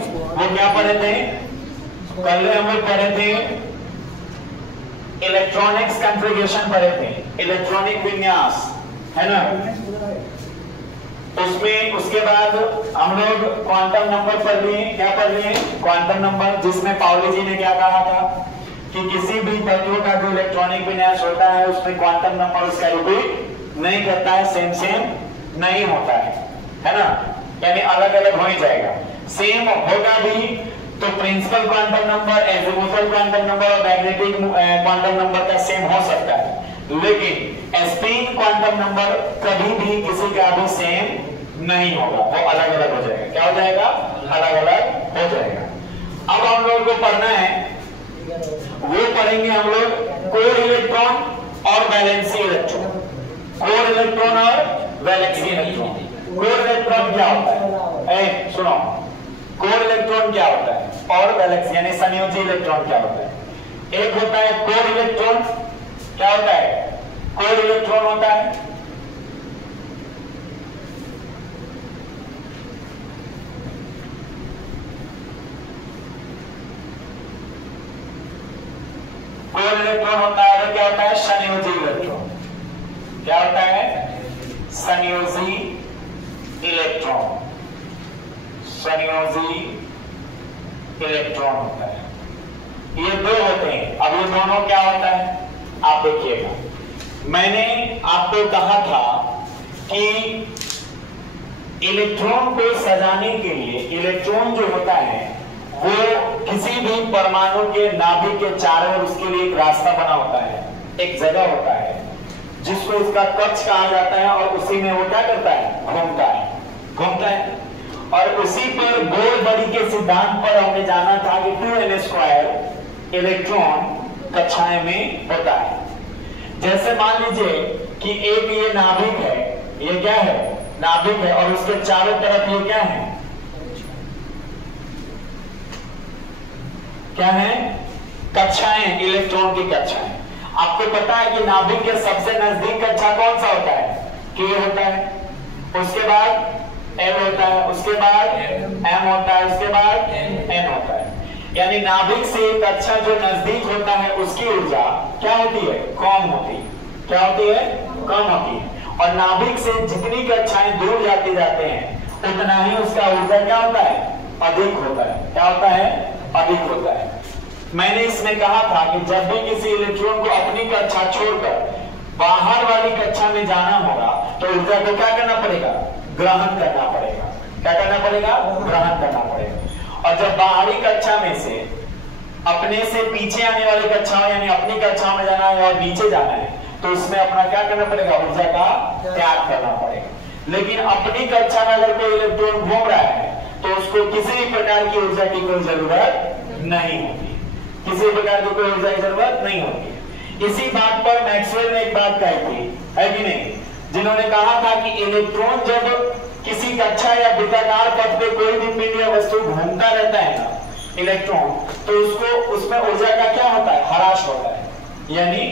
वो क्या पढ़े थे? कल हम लोग पढ़े थे इलेक्ट्रॉनिक्स कॉन्फ़िगरेशन पढ़े थे, इलेक्ट्रॉनिक विन्यास, है ना? उसमें उसके बाद हम लोग क्वांटम नंबर पढ़ लिए। क्या पढ़ लिए? क्वांटम नंबर, जिसमें पाउली जी ने क्या कहा था कि किसी भी तत्व का जो इलेक्ट्रॉनिक विन्यास होता है उसमें क्वांटम नंबर उसका रिपीट नहीं करता है, सेम सेम नहीं होता है ना? यानी अलग अलग हो ही जाएगा। सेम होगा भी तो principal quantum number, azimuthal quantum number और मैग्नेटिक क्वांटम नंबर का सेम हो सकता है, लेकिन स्पिन क्वांटम नंबर कभी भी किसी का भी सेम नहीं होगा, वो अलग अलग हो जाएगा। क्या हो जाएगा? अलग अलग हो जाएगा। अब हम लोग को पढ़ना है, वो पढ़ेंगे हम लोग कोर इलेक्ट्रॉन और वैलेंसी इलेक्ट्रॉन। कोर इलेक्ट्रॉन और वैलेंसी इलेक्ट्रॉन। कोर इलेक्ट्रॉन क्या होता है? सुनो, कोर इलेक्ट्रॉन क्या होता है और वैलेंसी यानी संयोजी इलेक्ट्रॉन क्या होता है? एक होता है कोर इलेक्ट्रॉन। क्या होता है? कोर इलेक्ट्रॉन होता है कोर इलेक्ट्रॉन होता है। क्या होता है? संयोजी इलेक्ट्रॉन। क्या होता है? संयोजी इलेक्ट्रॉन। संयोजी इलेक्ट्रॉन होता है। ये दो होते हैं। अब ये दोनों क्या होता है आप देखिएगा। मैंने आपको कहा था कि इलेक्ट्रॉन को सजाने के लिए इलेक्ट्रॉन जो होता है वो किसी भी परमाणु के नाभिक के चारों ओर उसके लिए एक रास्ता बना होता है, एक जगह होता है जिसको उसका कक्ष कहा जाता है, और उसी में वो क्या करता है? घूमता है। और उसी पर बोर बड़ी के सिद्धांत पर हमने जाना था कि 2n² इलेक्ट्रॉन कक्षाएं में होता है। जैसे मान लीजिए कि एक ये नाभिक है, ये क्या है? नाभिक है, और उसके चारों तरफ ये क्या है? क्या है? कक्षाएं, इलेक्ट्रॉन की कक्षाएं। आपको पता है कि नाभिक के सबसे नजदीक कक्षा कौन सा होता है? K होता है, उसके बाद L होता है, उसके बाद M होता है, उसके बाद N होता है। यानी नाभिक से कक्षा जो नजदीक होता है उसकी ऊर्जा क्या होती है? कम होती है। क्या होती है? कम होती है। और नाभिक से जितनी कक्षाएं दूर जाते हैं उतना ही उसका ऊर्जा क्या होता है? अधिक होता है। क्या होता है? अधिक होता है। मैंने इसमें कहा था कि जब भी किसी इलेक्ट्रॉन को अपनी कक्षा छोड़कर बाहर वाली कक्षा में जाना होगा तो ऊर्जा को क्या करना पड़ेगा? ग्रहण करना पड़ेगा। क्या करना पड़ेगा? ग्रहण करना पड़ेगा। और जब बाहरी कक्षा में से अपने से पीछे आने वाली कक्षाओं यानी अपनी कक्षा में जाना है और नीचे जाना है तो उसमें अपना क्या करना पड़ेगा? ऊर्जा का त्याग करना पड़ेगा। लेकिन अपनी कक्षा में अगर कोई इलेक्ट्रॉन घूम रहा है तो उसको किसी भी प्रकार की ऊर्जा की कोई जरूरत नहीं होती, किसी प्रकार की कोई ऊर्जा की जरूरत नहीं होती। इसी बात पर मैक्सवेल ने एक बात कही थी, है कि नहीं? जिन्होंने कहा था कि इलेक्ट्रॉन जब किसी कक्षा या वृत्ताकार पथ पे कोई भी पिंड या वस्तु घूमता रहता है ना इलेक्ट्रॉन, तो उसको उसमें ऊर्जा का क्या होता है? ह्रास होता है, यानी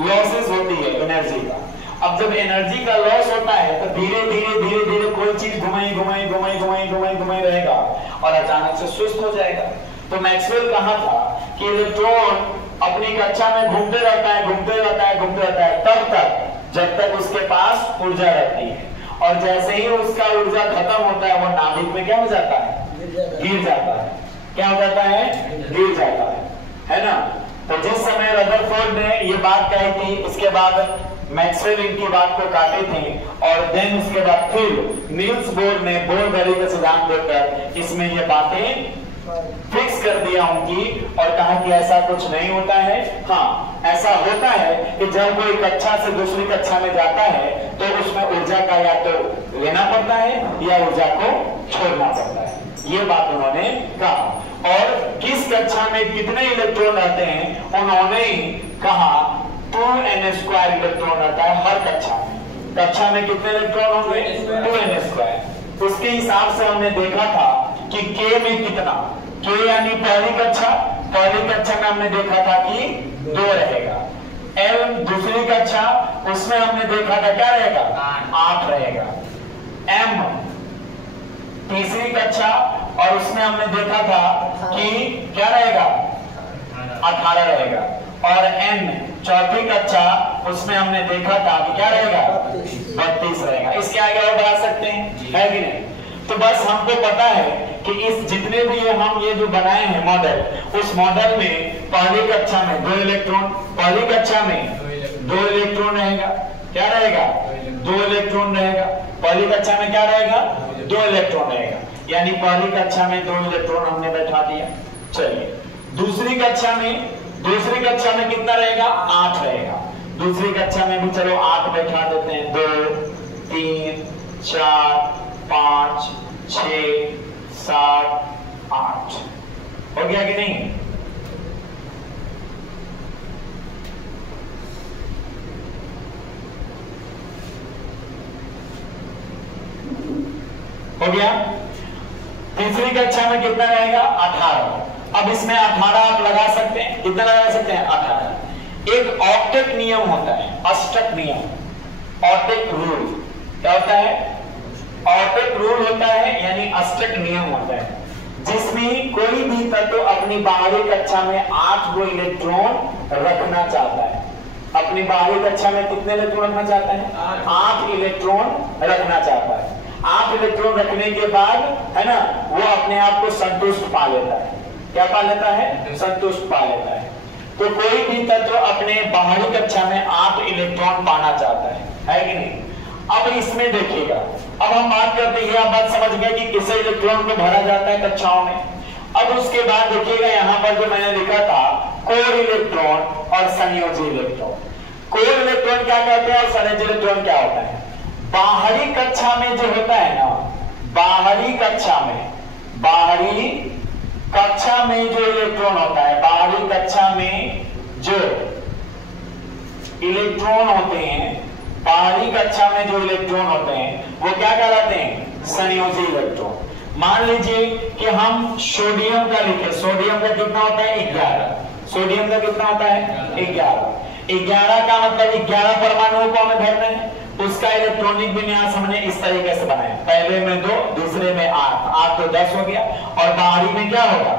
लॉसेस होती है एनर्जी का। अब जब एनर्जी का लॉस होता है तो धीरे धीरे कोई चीज घुमाई रहेगा और अचानक से सुस्त हो जाएगा। तो मैक्सवेल कहा था कि इलेक्ट्रॉन अपनी कक्षा में घूमते रहता है तब तक जब तक उसके पास ऊर्जा रहती है, और जैसे ही उसका ऊर्जा खत्म होता है वो नाभिक में क्या हो जाता है? गिर जाता है। क्या हो जाता है? गिर जाता है ना? तो जिस समय रदरफोर्ड ने ये बात कही थी उसके बाद मैक्सवेल इनकी बात को काटे थे, और देन उसके बाद फिर नील्स बोर ने बोर-बरी का सिद्धांत देकर इसमें ये बातें फिक्स कर दिया उनकी और कहा कि ऐसा कुछ नहीं होता है। हाँ, ऐसा होता है कि जब कोई कक्षा से दूसरी कक्षा में जाता है तो उसमें ऊर्जा का या तो लेना पड़ता है या ऊर्जा को छोड़ना पड़ता है। ये बात उन्होंने कहा। और किस कक्षा में कितने इलेक्ट्रॉन रहते हैं उन्होंने कहा 2n² इलेक्ट्रॉन रहता है हर कक्षा में। कक्षा में कितने इलेक्ट्रॉन होंगे? 2n²। उसके हिसाब से हमने देखा था कि K में कितना? K यानी पहली कक्षा में हमने देखा था कि 2 रहेगा। L दूसरी कक्षा, उसमें हमने देखा था क्या रहेगा? 8 रहेगा। M तीसरी कक्षा और उसमें हमने देखा था कि क्या रहेगा, 18 रहेगा। और n चौथी कक्षा, उसमें हमने देखा था कि क्या रहेगा, 32 रहेगा। इसके आगे और बढ़ा सकते हैं, है कि नहीं? तो बस हमको पता है कि इस जितने भी हम ये जो बनाए हैं मॉडल, उस मॉडल में पहली कक्षा में 2 इलेक्ट्रॉन, पहली कक्षा में 2 इलेक्ट्रॉन रहेगा। क्या रहेगा, 2 इलेक्ट्रॉन रहेगा। पहली कक्षा में क्या रहेगा, 2 इलेक्ट्रॉन रहेगा, यानी पहली कक्षा में 2 इलेक्ट्रॉन हमने बैठा दिया। चलिए दूसरी कक्षा में कितना रहेगा, 8 रहेगा। दूसरी कक्षा में भी चलो 8 बैठा देते हैं। 2 3 4 5 6 7 8 हो गया कि नहीं? हो गया। तीसरी कक्षा में कितना रहेगा, 18। अब इसमें 18 आप लगा सकते हैं, कितना लगा सकते हैं, 18। एक ऑक्टेट नियम होता है, अष्टक नियम, ऑक्टेट रूल। क्या होता है, ऑक्टेट रूल होता है, यानी अष्टक नियम होता है, जिसमें कोई भी तत्व अपनी बाहरी कक्षा में 8 गो इलेक्ट्रॉन रखना चाहता है। अपनी बाहरी कक्षा में कितने इलेक्ट्रॉन रखना चाहता है, 8 इलेक्ट्रॉन रखना चाहता है। 8 इलेक्ट्रॉन रखने के बाद, है ना, वो अपने आप को संतुष्ट पा लेता है। क्या पा लेता है, संतुष्ट पा लेता है। तो कोई भी तत्व अपने बाहरी कक्षा में 8 इलेक्ट्रॉन पाना चाहता है कि नहीं? अब इसमें देखिएगा, अब हम बात करते हैं, आप बात समझ गए कि किस इलेक्ट्रॉन को भरा जाता है कक्षाओं में। अब उसके बाद देखिएगा यहाँ पर जो मैंने लिखा था, कोर इलेक्ट्रॉन और संयोजी इलेक्ट्रॉन। कोर इलेक्ट्रॉन क्या कहते हैं और संयोजी इलेक्ट्रॉन क्या होता है? बाहरी कक्षा में जो होता है ना, बाहरी कक्षा में जो इलेक्ट्रॉन होता है, बाहरी कक्षा में जो इलेक्ट्रॉन होते हैं, बाहरी कक्षा में जो इलेक्ट्रॉन होते हैं, वो क्या कहलाते हैं, संयोजी इलेक्ट्रॉन। मान लीजिए कि हम सोडियम का लिखे, सोडियम का कितना होता है, 11। सोडियम का कितना होता है, 11। 11 का मतलब 11 परमाणुओं को हमें भरना है। उसका इलेक्ट्रॉनिक विन्यास हमने इस तरीके से बनाया, पहले में 2, दूसरे में 8 तो 10 हो गया, और बाहरी में क्या होगा,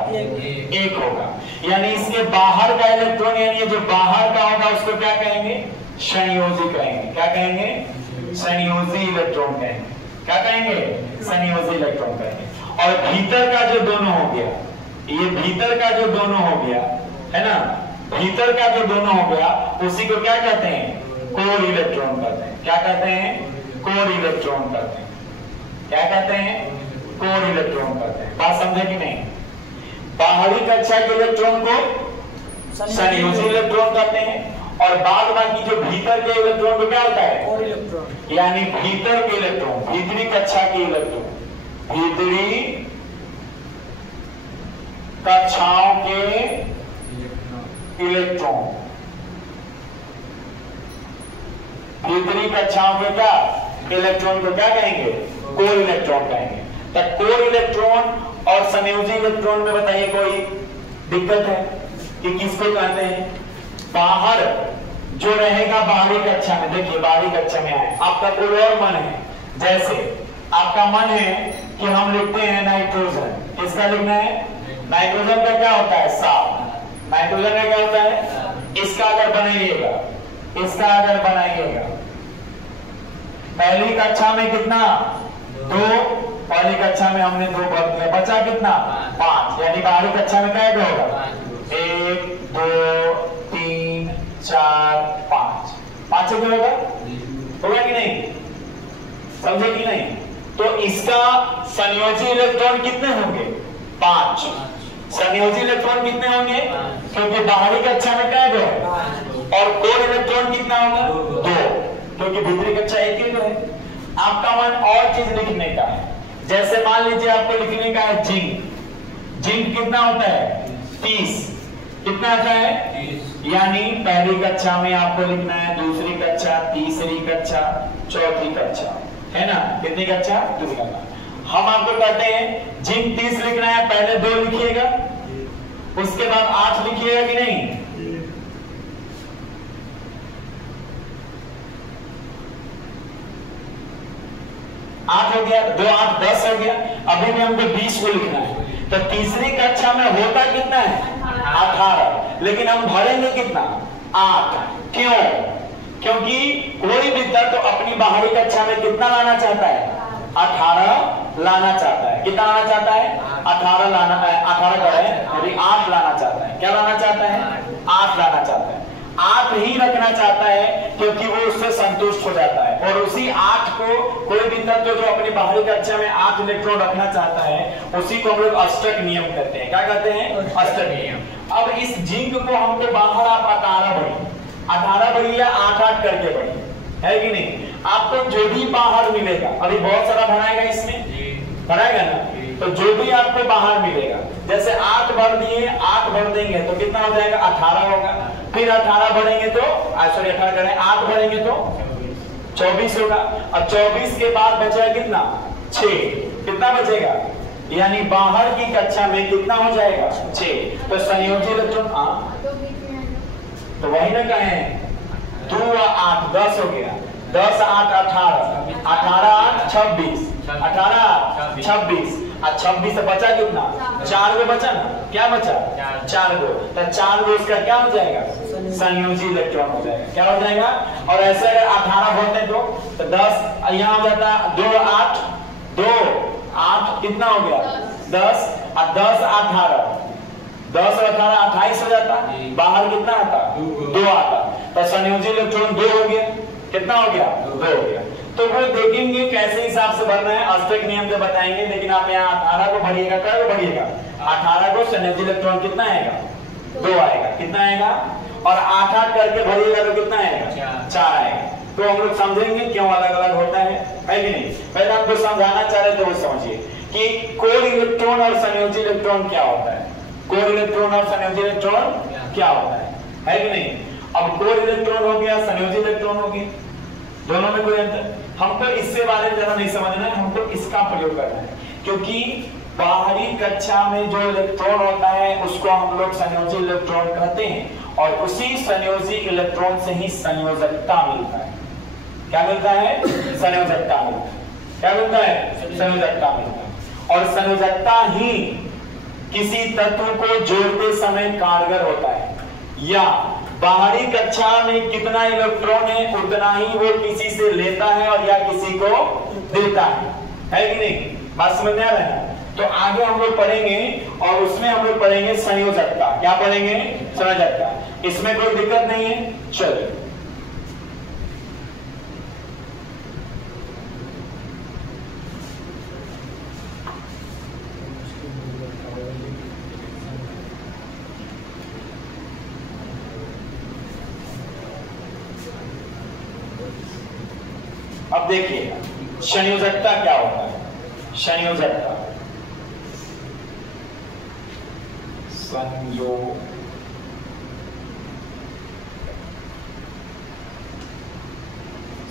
1 होगा। यानी इसके बाहर का इलेक्ट्रॉन, यानी जो बाहर का होगा उसको क्या कहेंगे, संयोजी कहेंगे। क्या कहेंगे, संयोजी इलेक्ट्रॉन कहेंगे। क्या कहेंगे, संयोजी इलेक्ट्रॉन कहेंगे। और भीतर का जो दोनों हो गया, ये भीतर का जो दोनों हो गया, है ना, भीतर का जो दोनों हो गया, उसी को क्या कहते हैं, कोर इलेक्ट्रॉन कहते हैं। क्या कहते हैं, कोर इलेक्ट्रॉन कहते हैं। क्या कहते हैं, कोर इलेक्ट्रॉन कहते हैं। बात समझे कि नहीं? बाहरी कक्षा के इलेक्ट्रॉन को संयोजी इलेक्ट्रॉन कहते हैं, और बाद बाकी जो भीतर के इलेक्ट्रॉन को क्या होता है, कोर इलेक्ट्रॉन। यानी भीतर के इलेक्ट्रॉन, भीतरी कक्षा के इलेक्ट्रॉन, भीतरी कक्षाओं के इलेक्ट्रॉन, भीतरी कक्षाओं के क्या इलेक्ट्रॉन को क्या कहेंगे, कोर इलेक्ट्रॉन कहेंगे। तो कोर इलेक्ट्रॉन और संयोजी इलेक्ट्रॉन में बताइए कोई दिक्कत है कि किसको कहते हैं? बाहर जो रहेगा बाहरी कक्षा में, देखिए बाहरी कक्षा में आए, आपका कोई और मन है, जैसे आपका मन है कि हम लिखते हैं नाइट्रोजन। किसका लिखना है, नाइट्रोजन का क्या होता है, साफ। नाइट्रोजन का क्या होता है, इसका अगर बनाइएगा, इसका अगर बनाइएगा, पहली कक्षा में कितना, 2, पहली कक्षा में हमने 2 भर दिया, बचा कितना, 5। यानी बाहरी कक्षा में क्या होगा, 1 2 3 4 5, 5 होगा कि नहीं, समझे कि नहीं? तो इसका संयोजी इलेक्ट्रॉन कितने होंगे, 5। संयोजी इलेक्ट्रॉन कितने होंगे, क्योंकि बाहरी कक्षा में क्या है, और कोर इलेक्ट्रॉन कितना होगा, 2, क्योंकि भीतरी कक्षा एक ही तो है। आपका मन और चीज लिखने का है, जैसे मान लीजिए आपको लिखने का है जिंक। जिंक कितना होता है, 30। कितना आता है, 30। यानी पहली कक्षा में आपको लिखना है, दूसरी कक्षा, तीसरी कक्षा, चौथी कक्षा, है ना, कितनी कक्षा, दूसरी कक्षा। हम आपको कहते हैं जिंक 30 लिखना है, पहले 2 लिखिएगा, उसके बाद 8 लिखिएगा कि नहीं, 8 हो गया, 2 8 10 हो गया। अभी भी हमको 20 को लिखना है। तो तीसरी कक्षा में होता कितना है 18, लेकिन हम भरेंगे कितना 8। क्यों? क्योंकि कोई भी तत्व अपनी बाहरी कक्षा में कितना लाना चाहता है 18 लाना चाहता है। कितना लाना चाहता है 18 लाना है। 18 करें 8 लाना चाहता है। क्या लाना चाहता है 8 लाना चाहता है। 8 ही रखना चाहता है क्योंकि वो उससे संतुष्ट हो जाता है। और उसी 8 को कोई भी तत्व जो अपनी बाहरी कक्षा में 8 इलेक्ट्रॉन रखना चाहता है उसी को हम लोग अष्टक नियम कहते हैं। क्या कहते हैं अष्टक नियम। अब इस जिंक को हमको बाहर आप 18 बढ़ी या 8 करके बढ़ी है कि नहीं। आपको जो भी बाहर मिलेगा, अभी बहुत सारा भराएगा इसमें भराएगा ना, तो जो भी आपको बाहर मिलेगा, जैसे 8 भर दिए 8 भर देंगे तो कितना हो जाएगा 18 होगा। फिर 18 बढ़ेंगे तो 18 करें 8 बढ़ेंगे तो 24 होगा। और 24 के बाद बचेगा कितना 6। कितना बचेगा यानी बाहर की कक्षा में कितना हो जाएगा 6। तो संयोजी इलेक्ट्रॉन तो वही ना कहे 2 और 8 10 हो गया। 10 8 18 18 8 26 18 26 और 26 से बचा कितना 4 गो बचा ना। क्या बचा 4 गो। तो 4 गो उसका क्या हो जाएगा संयोजी इलेक्ट्रॉन हो जाएगा। क्या हो जाएगा। और ऐसे अगर 18 भरते तो 10 यहाँ हो जाता 2 8 2 8 कितना हो गया 10 और 10 18 10 और 18 28 हो जाता। बाहर कितना आता 2 आता। तो संयोजी इलेक्ट्रॉन 2 हो गया। कितना हो गया 2 हो गया। तो वो देखेंगे कैसे हिसाब से भरना है अष्टक नियम से बताएंगे। लेकिन आप यहाँ 18 को भरिएगा क्या को भरिएगा 18 को संयोजी इलेक्ट्रॉन कितना आएगा 2 आएगा। कितना आएगा और 8 8 करके भरिएगा तो कितना आएगा 4 आएगा। तो हम लोग समझेंगे क्यों अलग अलग होता है कि नहीं। पहले हमको समझाना चाह रहे थे वो समझिए कि कोर इलेक्ट्रॉन और संयोजी इलेक्ट्रॉन क्या होता है। कोर इलेक्ट्रॉन और संयोजी इलेक्ट्रॉन क्या होता है कि नहीं। अब कोर इलेक्ट्रॉन हो गया संयोजी इलेक्ट्रॉन हो गया, दोनों में कोई अंतर। हमको इससे बारे में ज्यादा नहीं समझना है, हमको इसका प्रयोग करना है। क्योंकि बाहरी कक्षा में जो इलेक्ट्रॉन होता है उसको हम लोग संयोजी इलेक्ट्रॉन कहते हैं और उसी संयोजी इलेक्ट्रॉन से ही संयोजकता मिलता है। क्या मिलता है संयोजकता मिलता है। क्या मिलता है संयोजकता मिलता है। और संयोजकता ही किसी तत्व को जोड़ते समय कारगर होता है। या बाहरी कक्षा में कितना इलेक्ट्रॉन है उतना ही वो किसी से लेता है और या किसी को देता है कि नहीं। बात समझ में आ रहा है। तो आगे हम लोग पढ़ेंगे और उसमें हम लोग पढ़ेंगे संयोजकता। क्या पढ़ेंगे संयोजकता। इसमें कोई दिक्कत नहीं है। चलिए अब देखिए संयोजकता क्या होता है। संयोजकता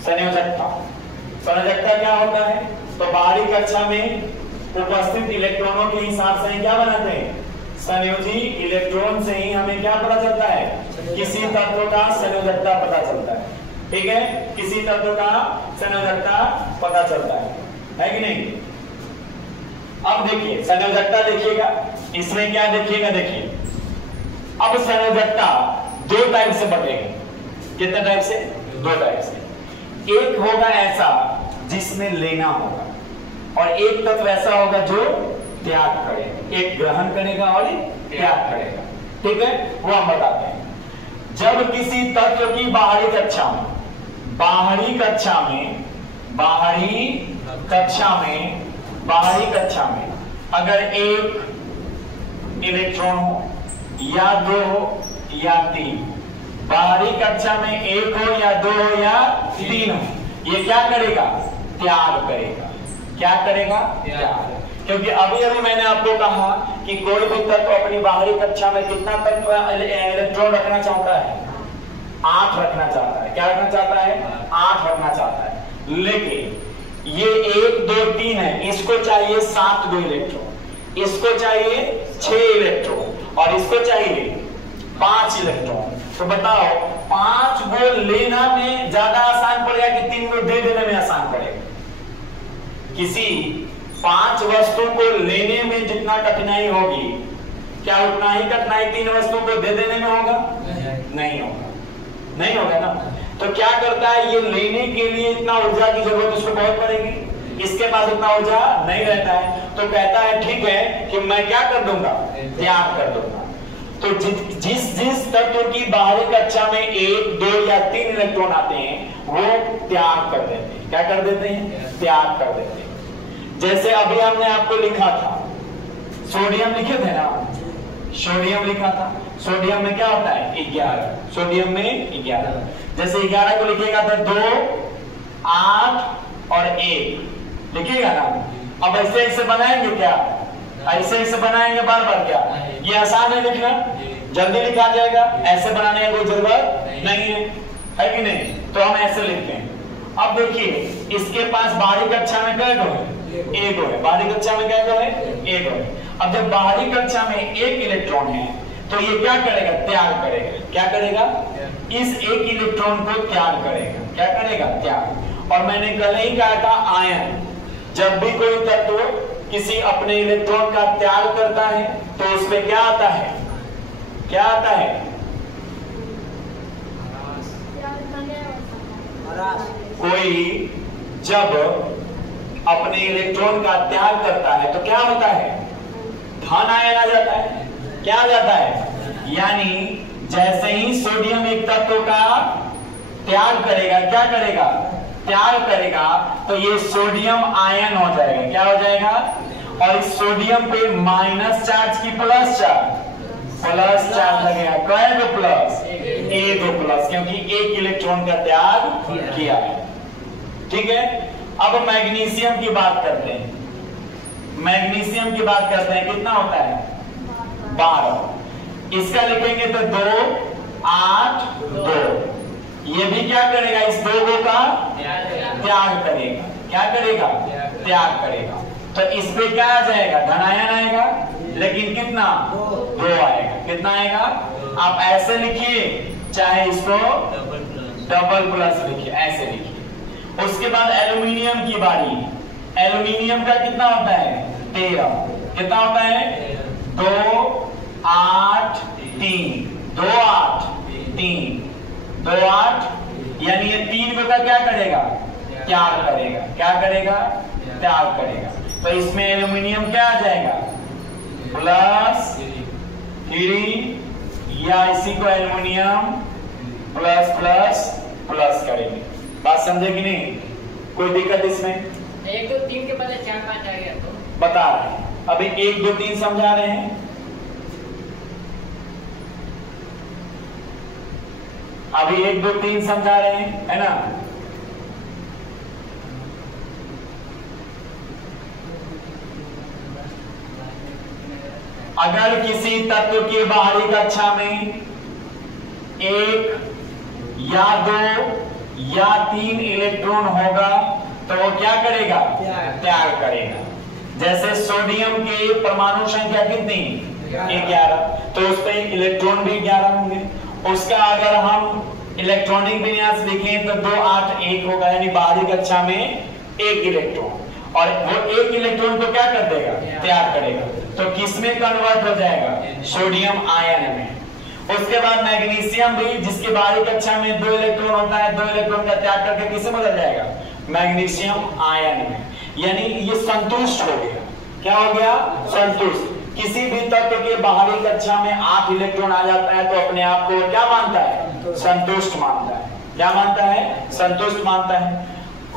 संयोजकता क्या होता है। तो बाहरी कक्षा में उपस्थित इलेक्ट्रॉनों के हिसाब से क्या बनाते हैं संयोजी इलेक्ट्रॉन से ही हमें क्या पता चलता है किसी तत्व का संयोजकता पता चलता है। ठीक है किसी तत्व का संयोजकता पता चलता है कि नहीं। अब देखिए संयोजकता देखिएगा इसमें क्या देखिएगा। देखिए अब संयोजकता 2 टाइप से बटेगा। कितने टाइप से 2 टाइप से। एक होगा ऐसा जिसमें लेना होगा और एक तत्व ऐसा होगा जो त्याग करेगा। एक ग्रहण करेगा और एक त्याग करेगा। ठीक है वो हम बताते हैं। जब किसी तत्व की बाहरी कक्षा में अगर एक इलेक्ट्रॉन हो या 2 हो या 3, बाहरी कक्षा में 1 हो या 2 हो या 3 हो, ये क्या करेगा त्याग करेगा। क्या करेगा त्याग। क्योंकि अभी अभी मैंने आपको कहा कि कोई भी तत्व अपनी बाहरी कक्षा में कितना तत्व इलेक्ट्रॉन रखना चाहता है 8 रखना चाहता है। क्या रखना चाहता है 8 रखना चाहता है। लेकिन ये 1 2 3 है, इसको चाहिए 7 गो इलेक्ट्रॉन, इसको चाहिए 6 इलेक्ट्रॉन और इसको चाहिए 5 इलेक्ट्रॉन। तो बताओ 5 गो लेना में ज्यादा आसान पड़ेगा कि 3 गो दे देने में आसान पड़ेगा। किसी 5 वस्तु को लेने में जितना कठिनाई होगी, क्या उतना ही कठिनाई 3 वस्तु को दे देने में होगा? नहीं होगा, नहीं होगा ना। तो क्या करता है, ये लेने के लिए इतना ऊर्जा की जरूरत उसको बहुत पड़ेगी, इसके पास उतना ऊर्जा नहीं रहता है, तो कहता है ठीक है कि मैं क्या कर दूंगा, त्याग कर दूंगा। तो जिस तत्व की बाहरी कक्षा में 1, 2 या 3 इलेक्ट्रॉन आते हैं वो त्याग कर देते हैं। क्या कर देते हैं? त्याग कर देते हैं। जैसे अभी हमने आपको लिखा था, सोडियम लिखे थे ना, सोडियम लिखा था। सोडियम में क्या होता है? 11। सोडियम में 11। जैसे 11 को लिखेगा तो 2, 8 और 1 लिखिएगा ना। अब ऐसे ऐसे बनाएंगे क्या? ऐसे ऐसे बनाएंगे बार बार क्या? ये आसान है लिखना, जल्दी लिखा जाएगा, ऐसे बनाने की कोई जरूरत नहीं है कि नहीं? तो हम ऐसे लिखते हैं। अब देखिए इसके पास बाहरी कक्षा में क्या है? 1 है। बाहरी कक्षा में क्या है? 1 है। अब जब बाहरी कक्षा में 1 इलेक्ट्रॉन है तो ये क्या करेगा? त्याग करेगा। क्या करेगा? इस 1 इलेक्ट्रॉन को त्याग करेगा। क्या करेगा? त्याग। और मैंने कल ही कहा था आयन, जब भी कोई तत्व किसी अपने इलेक्ट्रॉन का त्याग करता है तो उसमें क्या आता है? क्या आता है? कोई जब अपने इलेक्ट्रॉन का त्याग करता है तो क्या होता है? धन आयन आ जाता है। क्या आ जाता है? यानी जैसे ही सोडियम एक तत्व का त्याग करेगा, क्या करेगा? त्याग करेगा, तो ये सोडियम आयन हो जाएगा। क्या हो जाएगा? और इस सोडियम पे माइनस चार्ज की प्लस चार्ज लगेगा। क्या दो प्लस? 1 प्लस, क्योंकि 1 इलेक्ट्रॉन का त्याग किया है। ठीक है। अब मैग्नीशियम की बात करते हैं। मैग्नीशियम की बात करते हैं, कितना होता है? 12। इसका लिखेंगे तो 2, 8, 2। ये भी क्या करेगा? इस 2 का त्याग करेगा। क्या करेगा? त्याग करेगा। तो इस पे क्या आ जाएगा? धनायन आएगा, लेकिन कितना? 2 आएगा। कितना आएगा? आप ऐसे लिखिए, चाहे इसको डबल प्लस लिखिए, ऐसे लिखिए। उसके बाद एल्यूमिनियम की बारी। एल्यूमिनियम का कितना होता है? 13। कितना होता है? 2, 8, 3। 2, 8, 3। 2, 8, यानी ये 3 का क्या करेगा? त्याग करेगा। क्या करेगा? त्याग करेगा। तो इसमें एल्यूमिनियम क्या आ जाएगा? +3, या इसी को एल्यूमिनियम प्लस करेंगे। बात समझे कि नहीं? कोई दिक्कत इसमें? 1, 2, 3 के बदले 4, 5 आ गया तो बता रहे हैं। अभी 1, 2, 3 समझा रहे हैं। अभी 1, 2, 3 समझा रहे हैं, है ना? अगर किसी तत्व की बाहरी कक्षा में 1 या 2 या 3 इलेक्ट्रॉन होगा तो वो क्या करेगा? त्याग करेगा। जैसे सोडियम के परमाणु संख्या कितनी? 11। तो उस पर इलेक्ट्रॉन भी 11 होंगे। उसका अगर हम इलेक्ट्रॉनिक विन्यास लिखें तो 2, 8, 1 होगा, यानी बाहरी कक्षा में 1 इलेक्ट्रॉन। और वो 1 इलेक्ट्रॉन को क्या कर देगा? त्याग करेगा। तो किसमें कन्वर्ट हो जाएगा? सोडियम आयन में। उसके बाद मैग्नीशियम भी, जिसके बाहरी कक्षा में 2 इलेक्ट्रॉन होता है, 2 इलेक्ट्रॉन का त्याग करके किसे बदल जाएगा? मैग्नीशियम आयन में। यानी ये संतुष्ट हो गया। क्या हो गया? संतुष्ट। किसी भी तत्व के बाहरी कक्षा में 8 इलेक्ट्रॉन आ जाता है तो अपने आप को क्या मानता है? संतुष्ट मानता है। क्या मानता है? संतुष्ट मानता है।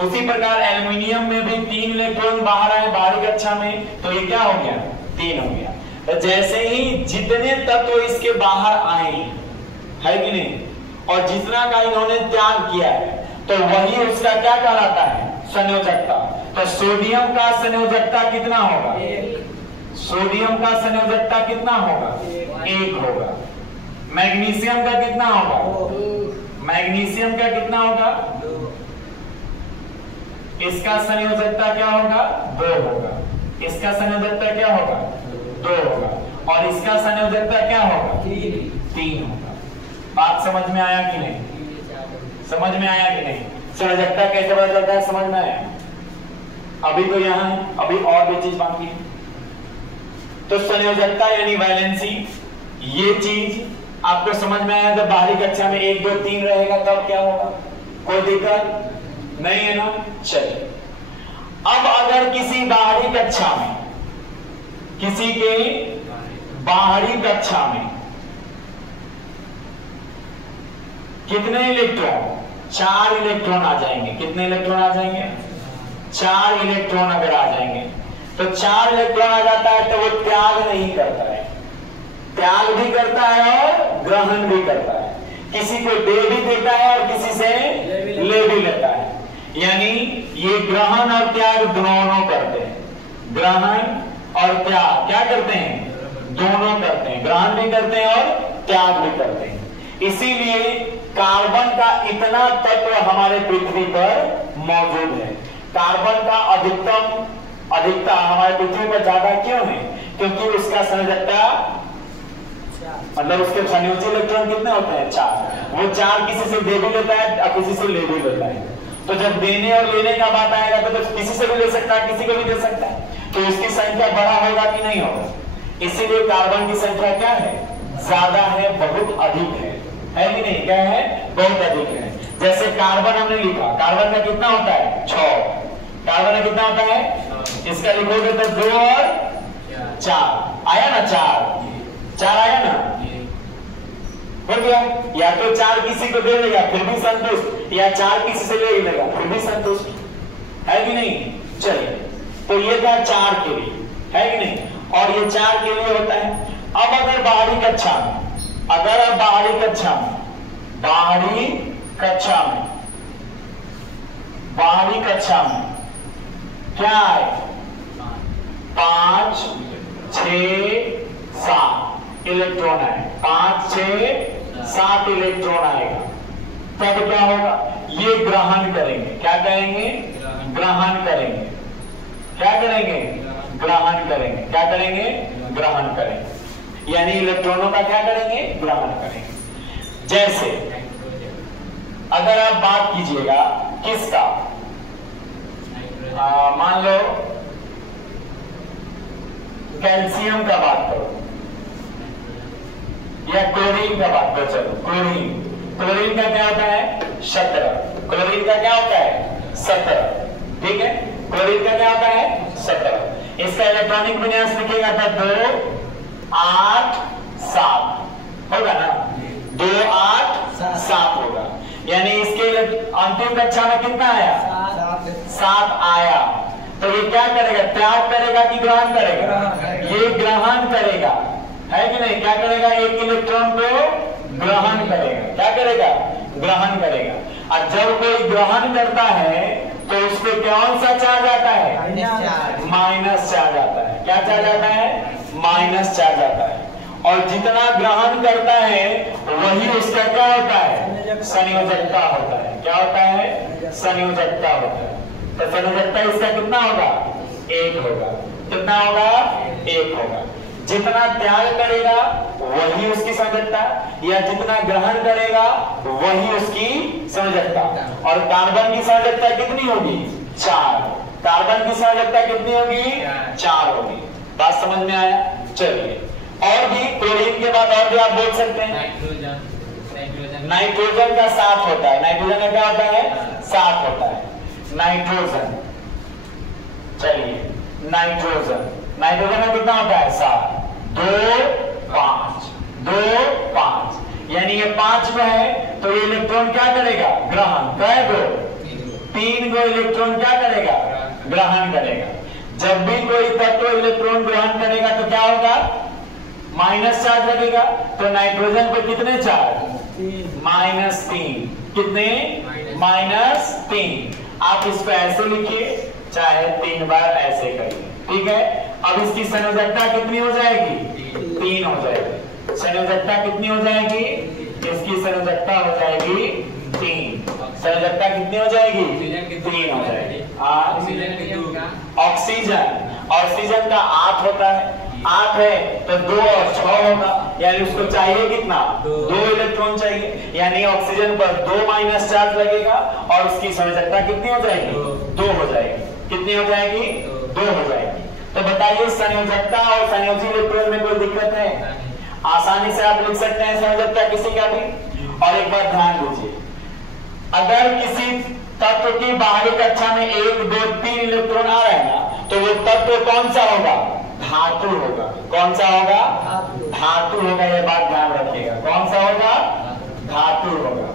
उसी प्रकार एल्यूमिनियम में भी 3 इलेक्ट्रॉन बाहर आए बाहरी कक्षा में, तो ये क्या हो गया? 3 हो गया। तो जैसे ही जितने तत्व इसके बाहर आए है कि नहीं, और जितना का इन्होंने त्याग किया है, तो वही उसका क्या कहलाता है? संयोजकता। तो सोडियम का संयोजकता कितना होगा? सोडियम का संयोजकता कितना होगा? 1 होगा। मैग्नीशियम का कितना होगा? मैग्नीशियम का कितना होगा? इसका संयोजकता क्या होगा? 2 होगा। इसका संयोजकता क्या होगा? 2 होगा। और इसका संयोजकता क्या होगा? 3 होगा। बात समझ में आया कि नहीं? समझ में आया कि नहीं? संयोजकता कैसे पता चलता है? समझ में आया? अभी तो यहाँ है, अभी और भी चीज बाकी है। तो संयोजकता यानी वैलेंसी, ये चीज आपको समझ में आया। जब बाहरी कक्षा में 1 2 3 रहेगा तब क्या होगा, कोई दिक्कत नहीं है ना। चलिए अब अगर किसी बाहरी कक्षा में, किसी के बाहरी कक्षा में कितने इलेक्ट्रॉन, 4 इलेक्ट्रॉन आ जाएंगे। कितने इलेक्ट्रॉन आ जाएंगे, 4 इलेक्ट्रॉन अगर आ जाएंगे तो 4 इलेक्ट्रॉन आ जाता है तो वो त्याग नहीं करता है, त्याग भी करता है और ग्रहण भी करता है। किसी को दे भी देता है और किसी से ले भी लेता है। यानी ये ग्रहण और त्याग दोनों करते हैं। ग्रहण और त्याग क्या करते हैं, दोनों करते हैं। ग्रहण भी करते हैं और त्याग भी करते हैं। इसीलिए कार्बन का इतना तत्व हमारे पृथ्वी पर मौजूद है। कार्बन का अधिकता हमारे पृथ्वी पर ज्यादा क्यों है, क्योंकि उसका संयोजकता मतलब उसके संयोजी इलेक्ट्रॉन कितने होते हैं, 4। वो 4 किसी से दे भी लेता है और किसी से ले भी लेता है। तो जब देने और लेने का बात आएगा तो किसी से भी ले सकता है, किसी को भी दे सकता है। तो उसकी संख्या बड़ा होगा कि नहीं होगा। इसीलिए कार्बन की संख्या क्या है, ज्यादा है, बहुत अधिक है कि नहीं, क्या है, बहुत अधिक है। जैसे कार्बन हमने लिखा, कार्बन का कितना होता है, 6। कार्बन का कितना होता है, इसका लिखोगे तो 2 और 4 आया ना, 4 आया ना, हो गया। या तो 4 किसी को दे देगा फिर भी संतुष्ट, या 4 किसी से ले लेगा फिर भी संतुष्ट, है कि नहीं। चलिए तो ये था 4 के लिए, है कि नहीं, और ये 4 के लिए होता है। अब अगर बाहरी कक्षा में, अगर आप बाहरी कक्षा में क्या है, 5 6 7 इलेक्ट्रॉन है, 5 6 7 इलेक्ट्रॉन आएगा, तब क्या होगा, ये ग्रहण करेंगे। क्या करेंगे, ग्रहण करेंगे। क्या करेंगे, ग्रहण करेंगे। क्या करेंगे, ग्रहण करेंगे। यानी इलेक्ट्रॉनों का क्या करेंगे, ग्रहण करेंगे। जैसे अगर आप बात कीजिएगा किसका, मान लो कैल्शियम का बात करो या क्लोरीन का बात करो। चलो क्लोरीन का क्या होता है, 17। क्लोरीन का क्या होता है, 17। ठीक है, क्लोरीन का क्या होता है, 17। इसका इलेक्ट्रॉनिक विन्यास लिखेगा था 2 8 7 होगा ना, 2 8 7 होगा। यानी इसके अंतिम कक्षा में कितना आया, 7 आया। तो ये क्या करेगा, त्याग करेगा कि ग्रहण करेगा, ये ग्रहण करेगा, है कि नहीं। क्या करेगा, एक इलेक्ट्रॉन को ग्रहण करेगा। क्या करेगा, ग्रहण करेगा। और जब कोई ग्रहण करता है तो उसपे कौन सा चार्ज आता है, माइनस चार्ज आता है। क्या चार्ज आता है, माइनस चार्ज आता है। और जितना ग्रहण करता है वही उसका क्या होता है, संयोजकता होता है। क्या होता है, संयोजकता होता है। तो संयोजकता इसका कितना होगा, 1 होगा। कितना होगा, 1 होगा। जितना त्याग करेगा वही उसकी संयोजकता, या जितना ग्रहण करेगा वही उसकी संयोजकता। और कार्बन की संयोजकता कितनी होगी, 4। कार्बन की संयोजकता कितनी होगी, 4 होगी। बात समझ में आया। चलिए और भी क्लोरीन के बाद और भी आप बोल सकते हैं। नाइट्रोजन का 7 होता है। नाइट्रोजन का क्या होता है, 7 होता है नाइट्रोजन। चलिए नाइट्रोजन का कितना होता है, 7। 2 5 2 5 यानी ये 5 में है तो ये इलेक्ट्रॉन क्या करेगा, ग्रहण। कै गो, 3 गो इलेक्ट्रॉन क्या करेगा, ग्रहण करेगा। जब भी कोई तत्व इलेक्ट्रॉन ग्रहण करेगा तो क्या होगा, माइनस चार्ज लगेगा। तो नाइट्रोजन पे कितने चार्ज, -3। कितने, -3। आप इसको ऐसे लिखिए, चाहे 3 बार ऐसे करिए, ठीक है। अब इसकी संयोजकता कितनी हो जाएगी, 3 हो जाएगी। संयोजकता कितनी हो जाएगी, इसकी संयोजकता हो जाएगी 3। संयोजकता कितनी हो जाएगी, 3 हो जाएगी। ऑक्सीजन का 8 होता है। 8 है तो 2 और 6 होगा, यानी उसको चाहिए कितना, 2 इलेक्ट्रॉन चाहिए। यानी ऑक्सीजन पर 2 माइनस चार्ज लगेगा और उसकी संयोजकता कितनी हो जाएगी, 2 हो जाएगी। कितनी हो जाएगी? 2 हो जाएगी। तो बताइए संयोजकता और संयोजी इलेक्ट्रॉन में कोई दिक्कत है? आसानी से आप लिख सकते हैं संयोजकता किसी का भी। और एक बात ध्यान दीजिए, अगर किसी तत्व की बाहरी कक्षा में 1 2 3 इलेक्ट्रॉन आ रहे हैं ना, तो वो तत्व कौन सा होगा? धातु होगा। कौन सा होगा? धातु होगा। ये बात ध्यान रखिएगा, कौन सा होगा? धातु होगा।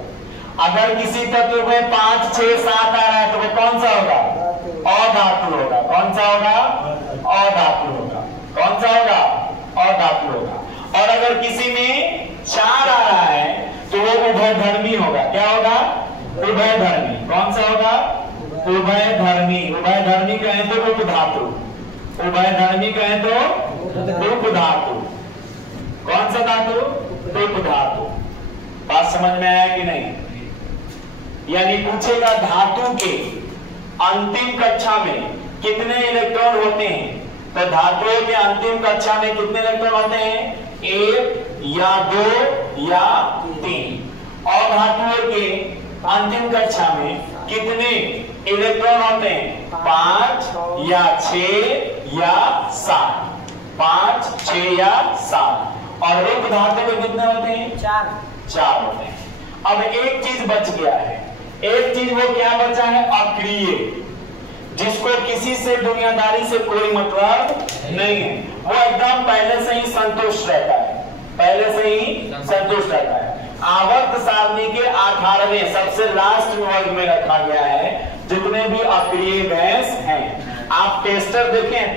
अगर किसी तत्व में 5 6 7 आ रहा है तो वो कौन सा होगा? अधातु होगा। कौन सा होगा? अधातु होगा। कौन सा होगा? अधातु होगा। और अगर किसी में 4 आ रहा है तो वो उभयधर्मी होगा। क्या होगा? उभयधर्मी। कौन सा होगा? उभयधर्मी। उभयधर्मी कहें तो उपधातु। उभयधर्मी कहें तो उपधातु। कौन सा धातु? उपधातु। बात समझ में आया कि नहीं? यानी पूछेगा धातु के अंतिम कक्षा में कितने इलेक्ट्रॉन होते हैं, तो धातुओं के अंतिम कक्षा में कितने इलेक्ट्रॉन होते हैं? 1 या 2 या 3। और धातुओं के अंतिम कक्षा में कितने इलेक्ट्रॉन होते हैं? 5 या 6 या 7। 5 6 या 7। और एक धातु में कितने होते हैं? 4 होते हैं। अब एक चीज बच गया है। एक चीज वो क्या बचा है? अक्रिय, जिसको किसी से दुनियादारी से कोई मतलब नहीं है। वो एकदम पहले से ही संतुष्ट रहता है। पहले से ही संतुष्ट रहता है। आवर्त सारणी के 18वें सबसे लास्ट वर्ग में रखा गया है जितने भी अक्रिय गैस हैं। आप टेस्टर देखें,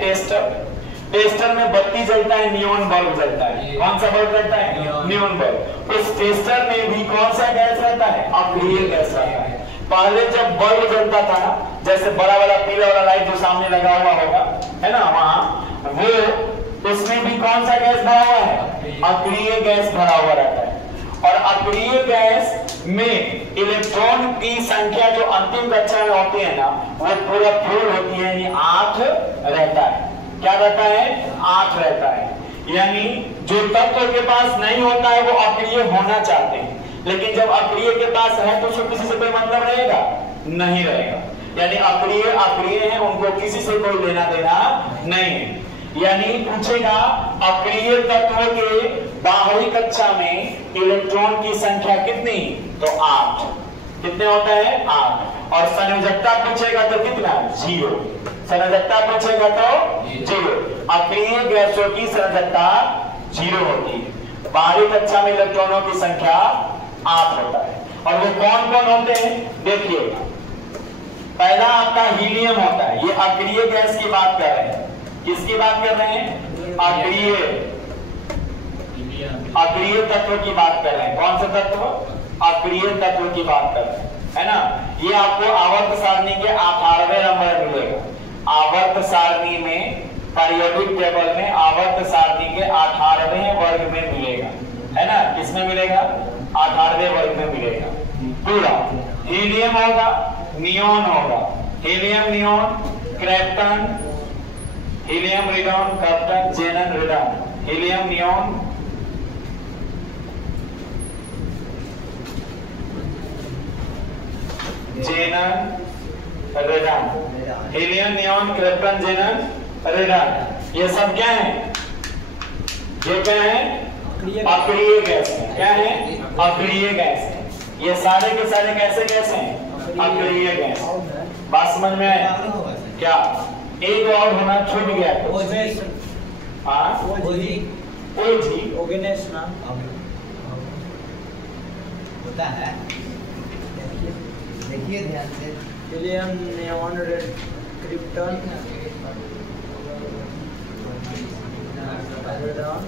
टेस्टर में बत्ती जलता है, नियॉन बल्ब जलता है। कौन सा बल्ब जलता है? Neon bulb. उस टेस्टर में भी कौन सा गैस रहता है? अक्रिय गैस रहता है। पहले जब बल्ब जलता था, जैसे बड़ा वाला पीला वाला लाइट जो सामने लगा हुआ होगा, है ना, वहां वो उसमें भी कौन सा गैस भरा हुआ है? अक्रिय गैस भरा हुआ रहता है। और अक्रिय गैस में इलेक्ट्रॉन की संख्या जो अंतिम कक्षा में होती है ना, वो पूरा फुल होती है, यानी 8 रहता है। क्या रहता है? 8 रहता है। यानी जो तत्व के पास नहीं होता है वो अक्रिय होना चाहते हैं, लेकिन जब अक्रिय के पास है तो उसको किसी से कोई मतलब रहेगा? नहीं रहेगा। यानी अक्रिय है, उनको किसी से कोई लेना देना नहीं है। यानी पूछेगा अक्रिय तत्व के बाहरी कक्षा में इलेक्ट्रॉन की संख्या कितनी? तो 8। कितने होता है? 8। और संयोजकता पूछेगा तो कितना? 0। संयोजकता पूछेगा तो 0। अक्रिय गैसों की संयोजकता 0 होती है। बाहरी कक्षा में इलेक्ट्रॉनों की संख्या 8 होता है। और वो कौन कौन होते हैं? देखिए, पहला आपका हीलियम होता है। ये अक्रिय गैस की बात कर रहे हैं। किसकी बात कर रहे हैं? अक्रिय तत्व की बात कर रहे हैं। कौन सा तत्व? अक्रिय तत्व की बात कर रहे हैं, है ना। ये आपको आवर्त सारणी के 18वें नंबर मिलेगा। आवर्त सारणी में, पीरियोडिक टेबल में आवर्त सारणी के 18वें वर्ग में मिलेगा, है ना। किसमें मिलेगा? 18वें वर्ग में मिलेगा पूरा। हीलियम होगा, नियॉन होगा, helium neon, क्रेप्टन, helium radon, क्रेप्टन, जेनन, radon, helium neon, जेनन, radon, helium neon, क्रेप्टन, जेनन, radon. ये सब क्या है? ये क्या है? अक्रिय गैस है। क्या है? अक्रिय गैस है। ये सारे के सारे कैसे गैस हैं? अक्रिय गैस। बात समझ में आया क्या? एक और होना छूट गया। होता है, देखिए ध्यान से। Helium, neon, krypton, radon,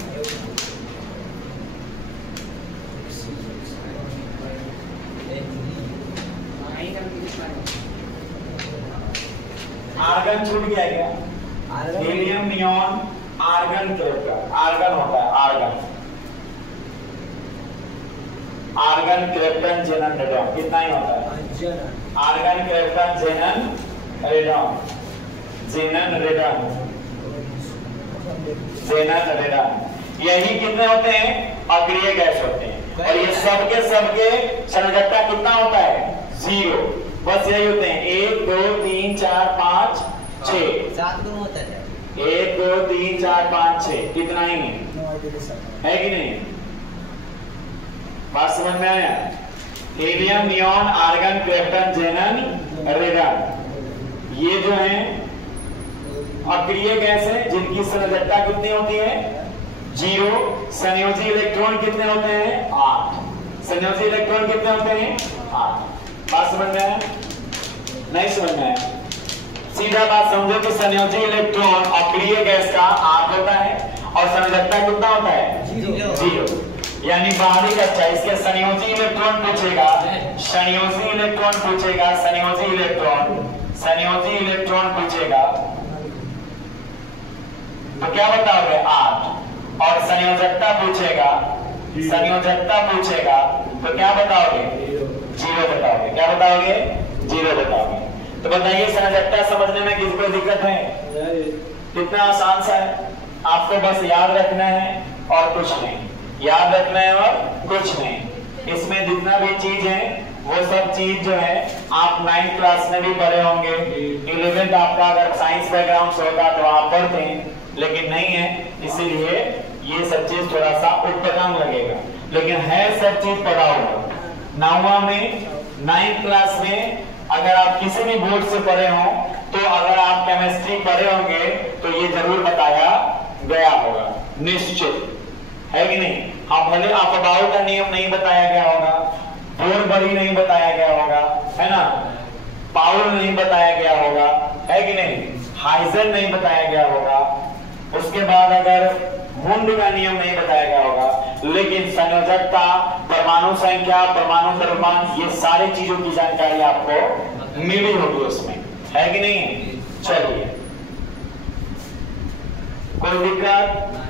argon छूट गया क्या? Helium, neon, argon, krypton. Argon होता है, argon, argon, krypton, xenon, radon. कितना ही होता है? Argon, krypton, xenon, radon, xenon, radon, xenon, radon. यही कितने होते हैं? अक्रिय गैस होते हैं। और ये सबके संयोजकता कितना होता है? 0। बस यही होते हैं। 1 2 3 4 5 6 7 गुना होता है 1 2 3 4 5 6 कितना ही है कि नहीं? बात समझ में आया? हीलियम, नियॉन, आर्गन, क्रिप्टन, जेनन, रेडन, ये जो है अक्रिय गैस है जिनकी संयोजकता कितनी होती है? 0। संयोजी इलेक्ट्रॉन कितने होते हैं? 8। संयोजी इलेक्ट्रॉन कितने होते हैं? 8। बात समझ में आया? नहीं समझ में आया? सीधा बात समझो कि संयोजी इलेक्ट्रॉन अक्रिय गैस का 8 होता है और संयोजकता कितना होता है? 0। यानी बाहरी कक्षा इसके संयोजी इलेक्ट्रॉन पूछेगा, संयोजी इलेक्ट्रॉन पूछेगा, संयोजी इलेक्ट्रॉन पूछेगा तो क्या बताओगे? 8। और संयोजकता पूछेगा तो क्या बताओगे? 0 बताओगे। क्या बताओगे? 0 बताओगे। तो बताइए संयोजकता समझने में किसको दिक्कत है? कितना आसान सा है, आपको बस याद रखना है और कुछ नहीं, याद रखना है और कुछ नहीं। इसमें जितना भी चीज है वो सब चीज जो है आप 9th क्लास में भी पढ़े होंगे। 11th आपका अगर साइंस बैकग्राउंड से होता तो आप पढ़ते हैं, लेकिन नहीं है, इसीलिए ये सब चीज थोड़ा सा उटपटांग लगेगा, लेकिन है सब चीज पढ़ा होगा। 9वां में 9th क्लास में अगर आप किसी भी बोर्ड से पढ़े हो तो अगर आप केमिस्ट्री पढ़े होंगे तो ये जरूर बताया गया होगा, निश्चित है कि नहीं? हाँ, भले अपवाओं का नियम नहीं बताया गया होगा, बोर बड़ी नहीं बताया गया होगा, है ना, पाउल नहीं बताया गया होगा, है कि नहीं, हाइजन नहीं बताया गया होगा, उसके बाद अगर मुंड का नियम नहीं बताया गया होगा, लेकिन संयोजकता, परमाणु संख्या, परमाणु द्रव्यमान, ये सारी चीजों की जानकारी आपको मिली होगी उसमें, है कि नहीं? चलिए, कोई दिक्कत?